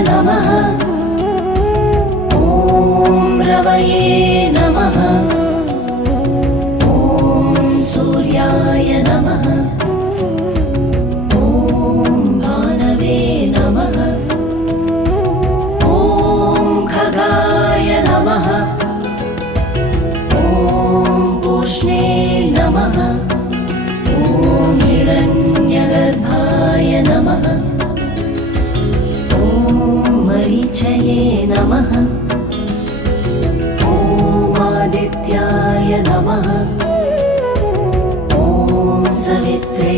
नमः। ॐ रवये नमः। ॐ सूर्याय नमः। ॐ भानवे नमः। ॐ खगाय नमः। ॐ पूष्णे नमः। ॐ हिरण्यगर्भाय नमः। ॐ मरीचये नमः। ॐ आदित्याय नमः। ॐ सवित्रे